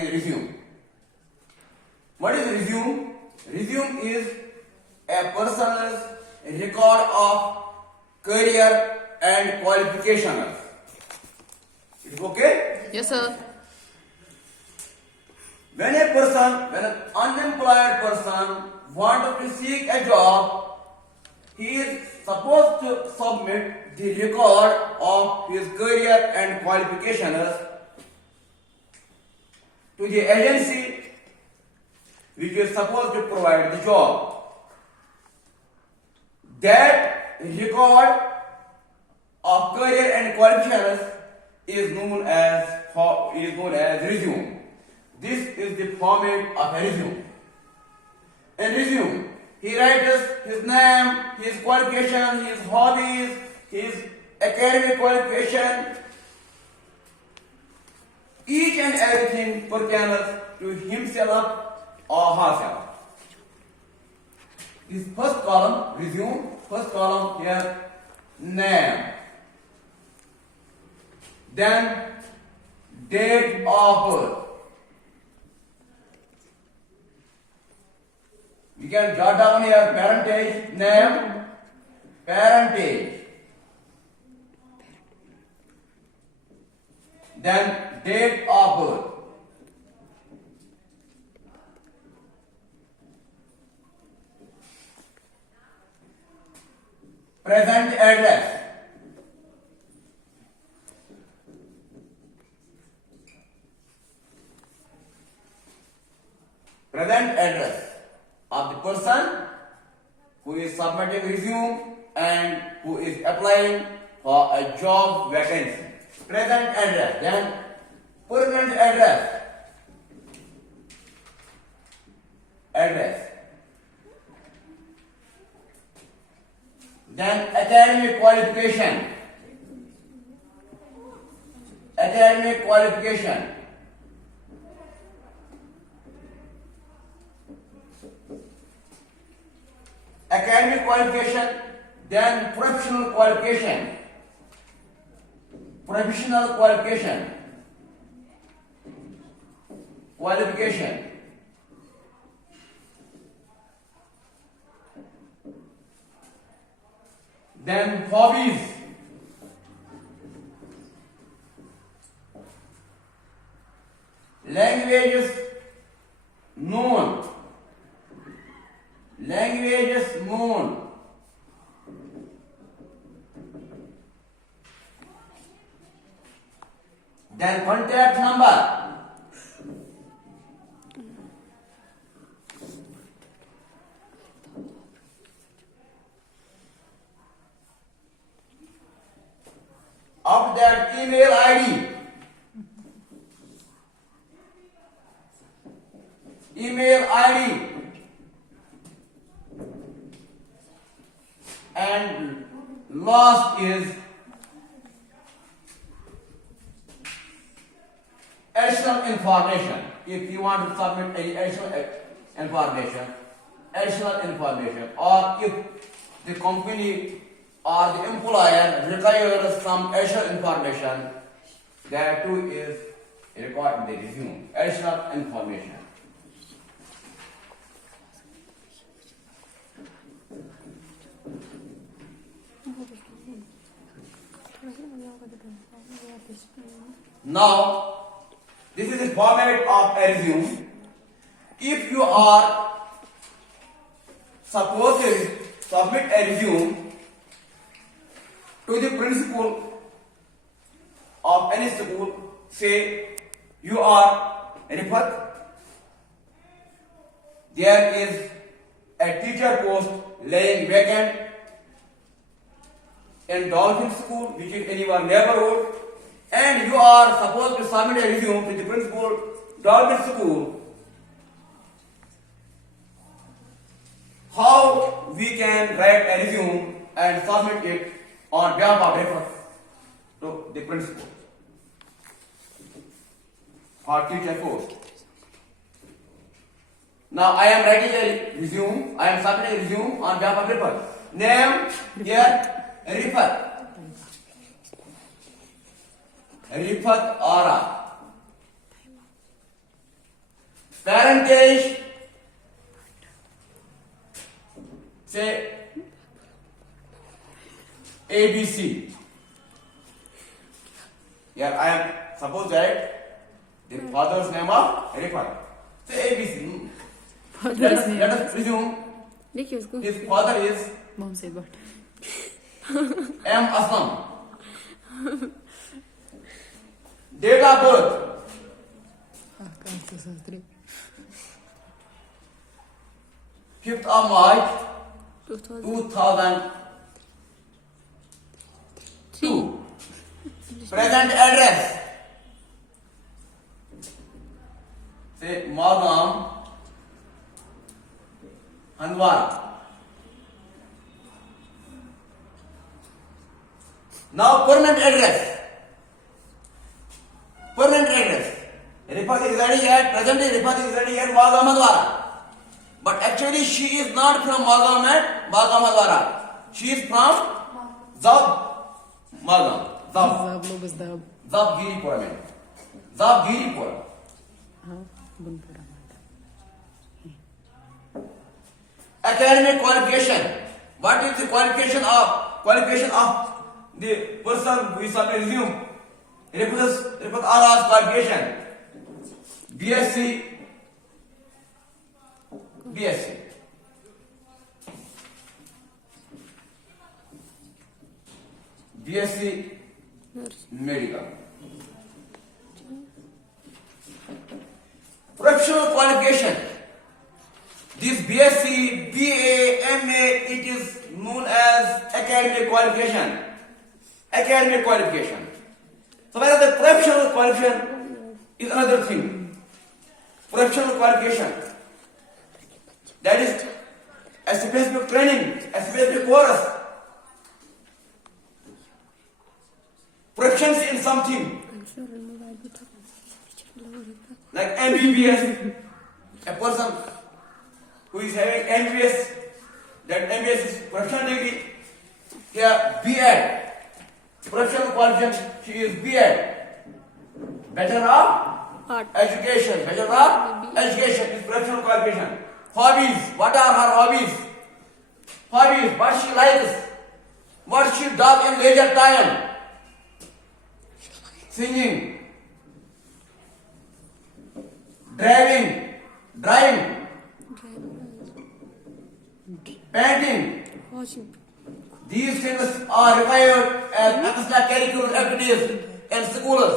topic is resume. What is resume? Resume is a person's record of career and qualifications. Is it okay? Yes, sir. When an unemployed person wants to seek a job, he is supposed to submit the record of his career and qualifications to the agency which is supposed to provide the job. That record of career and qualifications is known as resume. This is the format of a resume. In resume, he writes his name, his qualification, his hobbies, his academic qualification, each and everything pertains to himself or herself. This first column, resume, first column here, name. Then, date of birth. We can jot down here parentage, name, parentage. Then date of birth. Present address. Present address of the person who is submitting resume and who is applying for a job vacancy. Present address, then permanent address. Then academic qualification. Academic qualification. Academic qualification, then professional qualification. Professional qualification. Qualification. Then hobbies. Languages known. Languages known. Then contact number. Of that email ID. Email ID. And last is additional information. If you want to submit any additional information, or if the company or the employer requires some additional information, that too is recorded in the resume. Additional information. Now, this is the format of a resume. If you are supposed to submit a resume to the principal of any school, say you are Rifat, there is a teacher post laying vacant in Dolphin School, which is in your neighborhood, and you are supposed to submit a resume to the principal, Dolphin School. How we can write a resume and submit it on behalf of reference to the principal for teacher post. Now I am writing a resume, I am submitting a resume on behalf of reference. Name here Rifat Ara. parentage, say ABC. Here I am suppose that the father's name of Rifat. Say ABC. Let us presume देखिए उसको his father is mom से but M. Aslam. Date of birth कौन सा Shastri 5th of March 2000 2002. Present address say Magam, Handwara. Now permanent address. Permanent address. Rifat is residing at presently Rifat is residing at Magam, Handwara. But actually she is not from Magam at Magam, Handwara. She is from Zab Magam. Zab. आप लोग बस दाब Zabgiripura में. Zabgiripura. हाँ बुनपुरा Academic qualification. What is the qualification of the person who is on the resume? Rifat Ara's qualification. BSc. BSc Medical. Professional qualification. This BSc, BA, MA, it is known as academic qualification. Academic qualification. So whereas the professional qualification is another thing. Professional qualification. That is a specific training, a specific course. Proficiency in something. Like MBBS, a person who is having MBBS, that MBBS is professional degree. Here, B.Ed, professional qualification, she is B.Ed. Bachelor of Art. Education, Bachelor of Education is professional qualification. Hobbies, what are her hobbies? Hobbies, what she likes, what she does in leisure time. Singing, driving, painting. Washing These things are required as extracurricular activities in schools.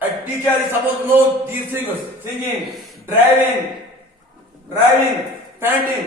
A teacher is supposed to know these things: singing, driving, painting.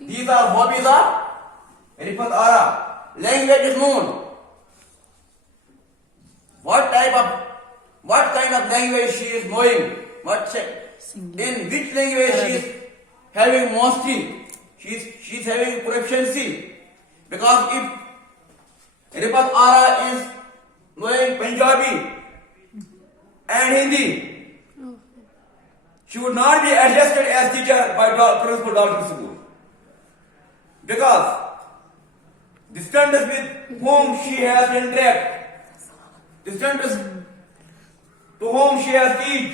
These are hobbies of Rifat Ara. Language is known. What kind of language she is knowing? In which language she is having mastery? She is having proficiency. Because if Rifat Ara is knowing Punjabi and Hindi, she would not be adjusted as teacher by Principal Dr. School. Because the students with whom she has interacted, the students to whom she has teach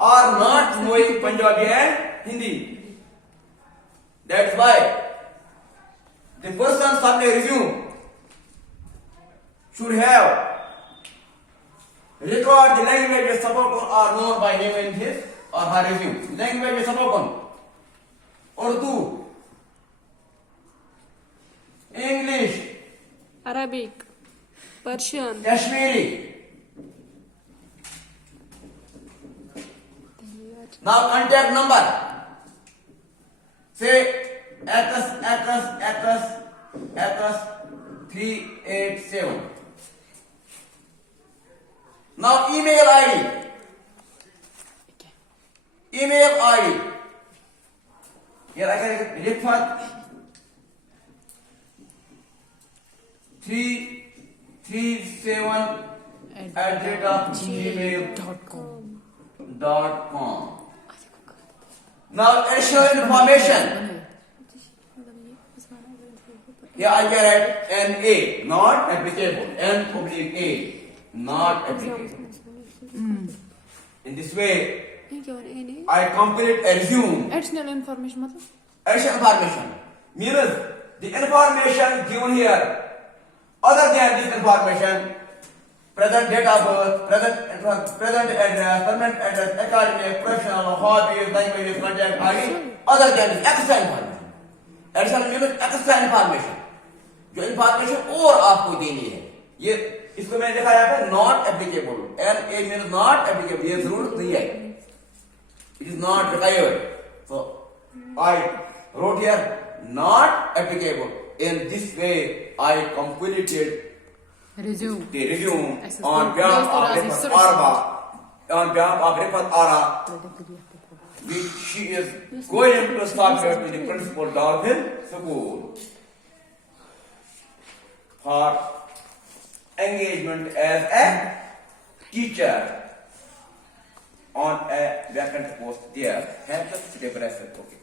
are not knowing Punjabi and Hindi. That's why the person on the resume should have record the language spoken or known by him in his or her resume. Language spoken: Urdu, English, Arabic Persian Kashmiri. Now contact number. Say Acres 387. Now email ID. Here I can Rifat 337 @gmail.com. Now additional information. Here I can write NA, not applicable. N public A. not applicable. In this way, Any I complete a resume. additional information मतलब Additional information means the information given here, other than this information, present date of birth, present address, permanent address, academic, professional, hobbies, languages, contact ID, other than this extra information. Additional means extra information. जो information और आपको देनी है, ये इसको मैंने देखा यहाँ पे not applicable. NA means not applicable. ये जरूरत नहीं है. It is not required. So I wrote here not applicable. In this way, I completed resume the resume Access on to- behalf Yes, of to Rifat Razi. Arba. On behalf of Rifat Ara, which she is going to submit to the principal Dolphin School for engagement as a teacher on a vacant post there. Have the depression. Okay.